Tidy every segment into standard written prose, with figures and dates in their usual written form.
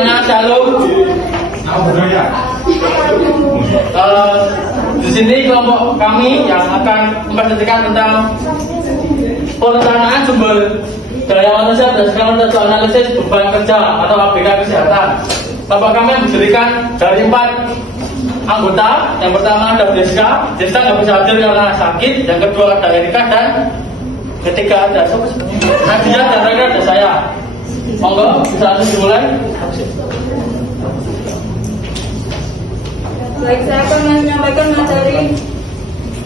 semuanya, shalom. Di sini kelompok kami yang akan mempresentasikan tentang perencanaan sumber daya manusia berdasarkan metode analisis beban kerja atau ABK kesehatan. Kelompok kami mendirikan dari 4 anggota. Yang pertama ada Deska nggak bisa hadir karena sakit. Yang kedua ada Erika, dan ketiga ada Nadia, dan terakhir ada saya. Monggo bisa langsung dimulai. Baik, saya akan menyampaikan materi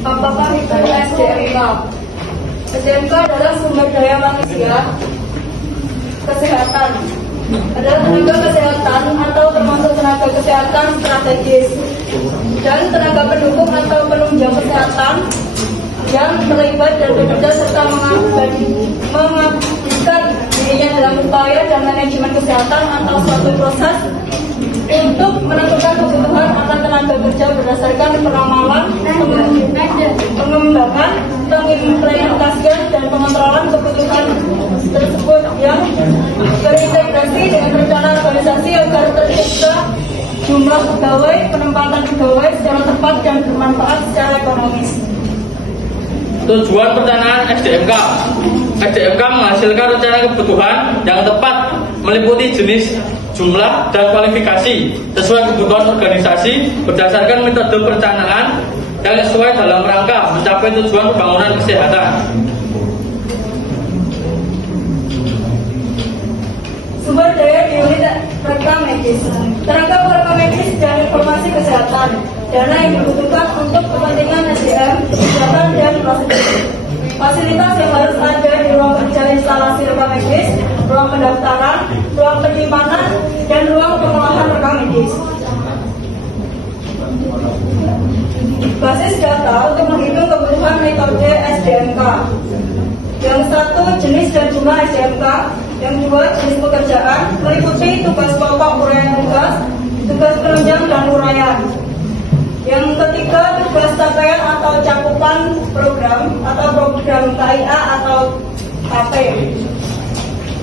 apakah itu SDMK. SDMK adalah sumber daya manusia kesehatan, adalah tenaga kesehatan atau termasuk tenaga kesehatan strategis dan tenaga pendukung atau penunjang kesehatan yang terlibat dan bekerja serta mengabdikan dirinya dalam upaya dan manajemen kesehatan atau suatu proses untuk menentukan kebutuhan akan tenaga kerja berdasarkan peramalan, pengembangan, pengimplementasian dan pengontrolan kebutuhan tersebut yang terintegrasi dengan rencana organisasi agar tercipta jumlah pegawai, penempatan pegawai secara tepat dan bermanfaat secara ekonomis. Tujuan perencanaan SDMK. SDMK menghasilkan rencana kebutuhan yang tepat meliputi jenis, jumlah, dan kualifikasi sesuai kebutuhan organisasi berdasarkan metode perencanaan yang sesuai dalam rangka mencapai tujuan pembangunan kesehatan. Sumber daya di unit rekam medis, tenaga rekam medis dan informasi kesehatan, dana yang dibutuhkan untuk kepentingan SDM, kesehatan dan prosedur. Fasilitas yang harus ada di ruang kerja instalasi rekam medis, ruang pendaftaran, ruang penyimpanan, dan ruang pengolahan rekam medis. Basis data untuk menghitung kebutuhan metode SDMK. Yang satu, jenis dan jumlah SDMK. Yang dua, jenis pekerjaan, meliputi tugas pokok, uraian tugas penunjang dan uraian. Yang ketiga, tugas capaian atau cakupan program atau program KIA atau KP.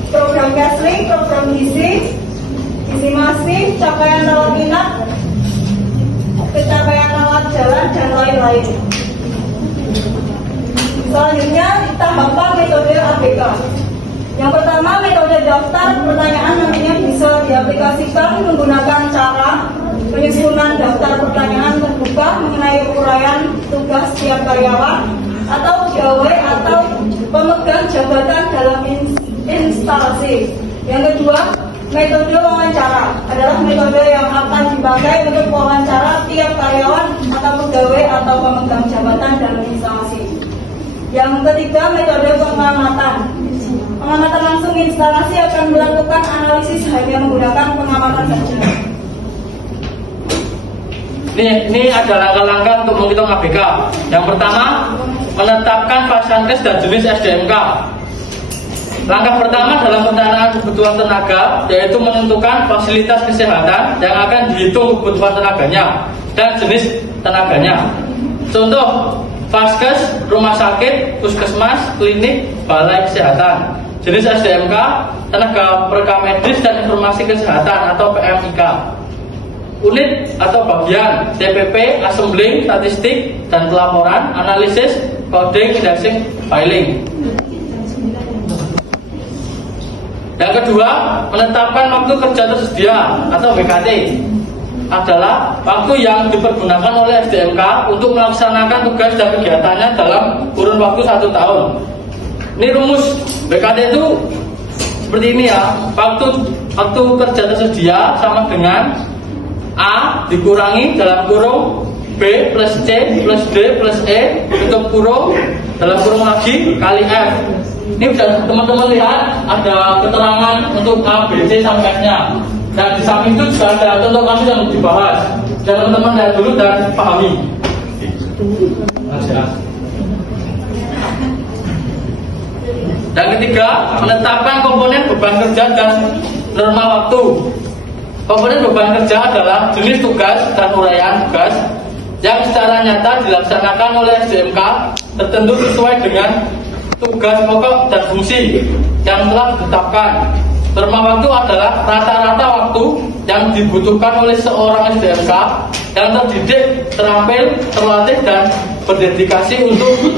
Program counseling, program gizi masih, capaian rawat inap, pencapaian rawat jalan, dan lain-lain. Selanjutnya, tahapan metode ABK. Yang pertama, metode daftar pertanyaan nantinya bisa diaplikasikan menggunakan cara penyusunan daftar pertanyaan terbuka mengenai uraian tugas tiap karyawan atau pegawai atau pemegang jabatan dalam instalasi. Yang kedua, metode wawancara adalah metode yang akan dipakai untuk wawancara tiap karyawan atau pegawai atau pemegang jabatan dalam instalasi. Yang ketiga, metode pengamatan. Pengamatan langsung instalasi akan melakukan analisis hanya menggunakan pengamatan saja. Ini ada langkah-langkah untuk menghitung ABK. Yang pertama, menetapkan vaskes dan jenis SDMK. Langkah pertama dalam perencanaan kebutuhan tenaga yaitu menentukan fasilitas kesehatan yang akan dihitung kebutuhan tenaganya dan jenis tenaganya. Contoh, vaskes, rumah sakit, puskesmas, klinik, balai kesehatan. Jenis SDMK, tenaga perekam medis dan informasi kesehatan atau PMIK. Unit atau bagian TPP, assembling, statistik, dan pelaporan, analisis, coding, indexing, filing. Yang kedua, menetapkan waktu kerja tersedia atau WKT adalah waktu yang dipergunakan oleh SDMK untuk melaksanakan tugas dan kegiatannya dalam kurun waktu 1 tahun. Ini rumus WKT itu seperti ini ya. Waktu kerja tersedia sama dengan A dikurangi dalam kurung B plus C plus D plus E tutup kurung dalam kurung lagi kali F. Ini bisa teman-teman lihat ada keterangan untuk A, B, C sampai F-nya. Dan di samping itu juga ada contoh kasus yang dibahas. Dan teman-teman lihat dulu dan pahami. Dan ketiga, menetapkan komponen beban kerja dan norma waktu. Komponen beban kerja adalah jenis tugas dan uraian tugas yang secara nyata dilaksanakan oleh SDMK tertentu sesuai dengan tugas pokok dan fungsi yang telah ditetapkan. Norma waktu adalah rata-rata waktu yang dibutuhkan oleh seorang SDMK yang terdidik, terampil, terlatih, dan berdedikasi untuk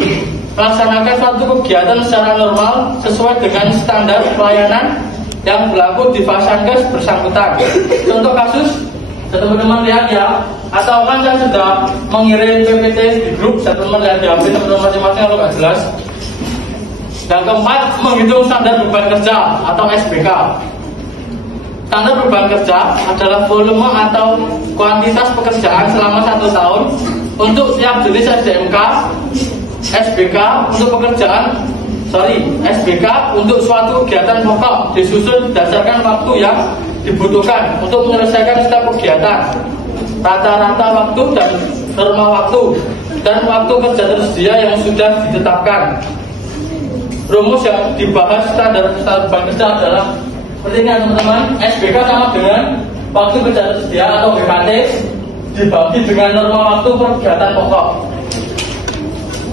melaksanakan suatu kegiatan secara normal sesuai dengan standar pelayanan yang berlaku di Fasankes bersangkutan. Contoh kasus, teman-teman lihat ya, atau kan saya sudah mengirim PPT di grup, teman-teman lihat di HP teman-teman masing-masing kalau nggak jelas. Dan keempat, menghitung standar beban kerja atau SBK. Standar beban kerja adalah volume atau kuantitas pekerjaan selama 1 tahun untuk tiap jenis SDMK. SBK untuk suatu kegiatan pokok disusun berdasarkan waktu yang dibutuhkan untuk menyelesaikan setiap kegiatan. Rata-rata waktu dan norma waktu dan waktu kerja tersedia yang sudah ditetapkan. Rumus yang dibahas standar beban kerja adalah seperti ini teman-teman. SBK sama dengan waktu kerja tersedia atau WKT dibagi dengan norma waktu per kegiatan pokok.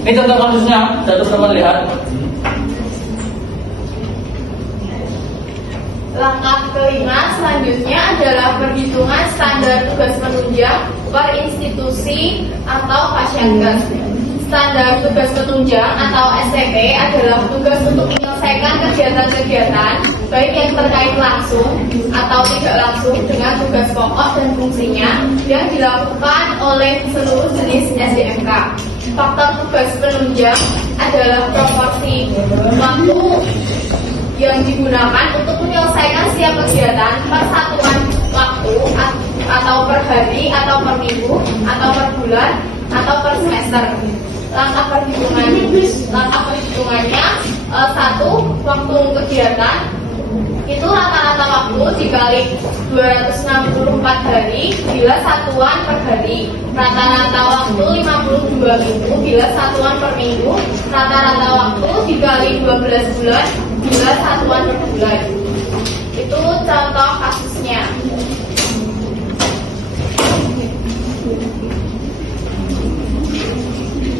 Ini contoh kasusnya, teman-teman lihat. Langkah kelima selanjutnya adalah perhitungan standar tugas penunjang per institusi atau Fasankes. Standar tugas penunjang atau STP adalah tugas untuk menyelesaikan kegiatan-kegiatan baik yang terkait langsung atau tidak langsung dengan tugas pokok dan fungsinya yang dilakukan oleh seluruh jenis SDMK. Faktor tugas penunjang adalah proporsi waktu yang digunakan untuk menyelesaikan setiap kegiatan per satuan waktu atau per hari atau per minggu atau per bulan atau per semester. Langkah perhitungannya 1. Waktu kegiatan itu rata-rata waktu dikali 264 hari bila satuan per hari, rata-rata waktu 52 minggu bila satuan per minggu, rata-rata waktu dikali 12 bulan bila satuan per bulan. Itu contoh kasusnya.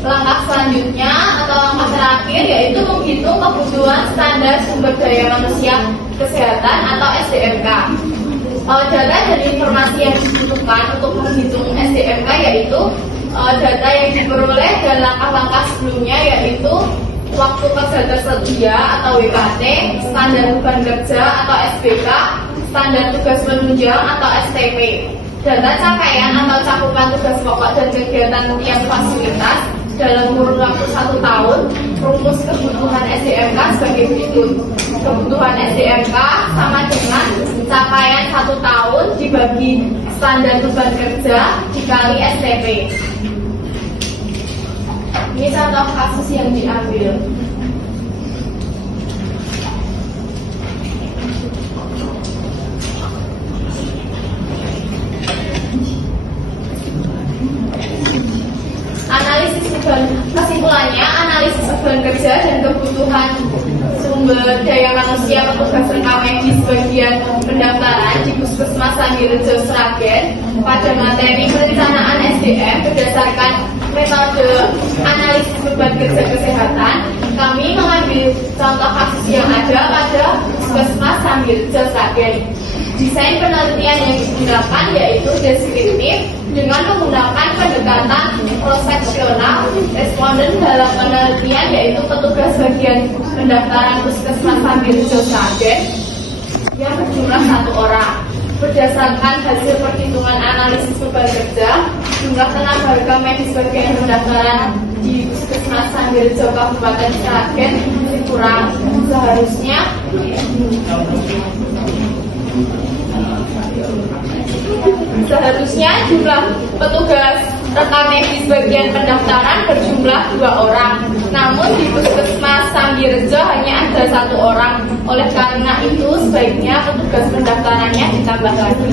Langkah selanjutnya atau langkah terakhir yaitu menghitung kebutuhan standar sumber daya manusia kesehatan atau SDMK. Data dan informasi yang dibutuhkan untuk menghitung SDMK yaitu data yang diperoleh dan langkah-langkah sebelumnya yaitu waktu kerja tersedia atau WKT, standar beban kerja atau SBK, standar tugas penunjang atau STP, data capaian atau cakupan tugas pokok dan kegiatan tiap fasilitas dalam kurun waktu 1 tahun. Rumus kebutuhan SDMK sebagai berikut. Kebutuhan SDMK sama dengan capaian 1 tahun dibagi standar beban kerja dikali STP. Ini contoh kasus yang diambil. Kesimpulannya, analisis beban kerja dan kebutuhan sumber daya manusia petugas reka medis bagian pendaftaran di Puskesmas Sambirejo Sragen pada materi perencanaan SDM berdasarkan metode analisis beban kerja kesehatan. Kami mengambil contoh kasus yang ada pada Puskesmas Sambirejo Sragen. Desain penelitian yang digunakan yaitu deskriptif dengan menggunakan pendekatan proseksional. Responden dalam penelitian yaitu petugas bagian pendaftaran Puskesmas Sambirejo Sragen yang berjumlah 1 orang. Berdasarkan hasil perhitungan analisis beban kerja, jumlah tenaga reka medis bagian pendaftaran di Puskesmas Sambirejo Kabupaten Sragen kurang. Seharusnya jumlah petugas reka medis bagian pendaftaran berjumlah 2 orang. Namun di Puskesmas Sambirejo hanya ada 1 orang. Oleh karena itu sebaiknya petugas pendaftarannya ditambah lagi.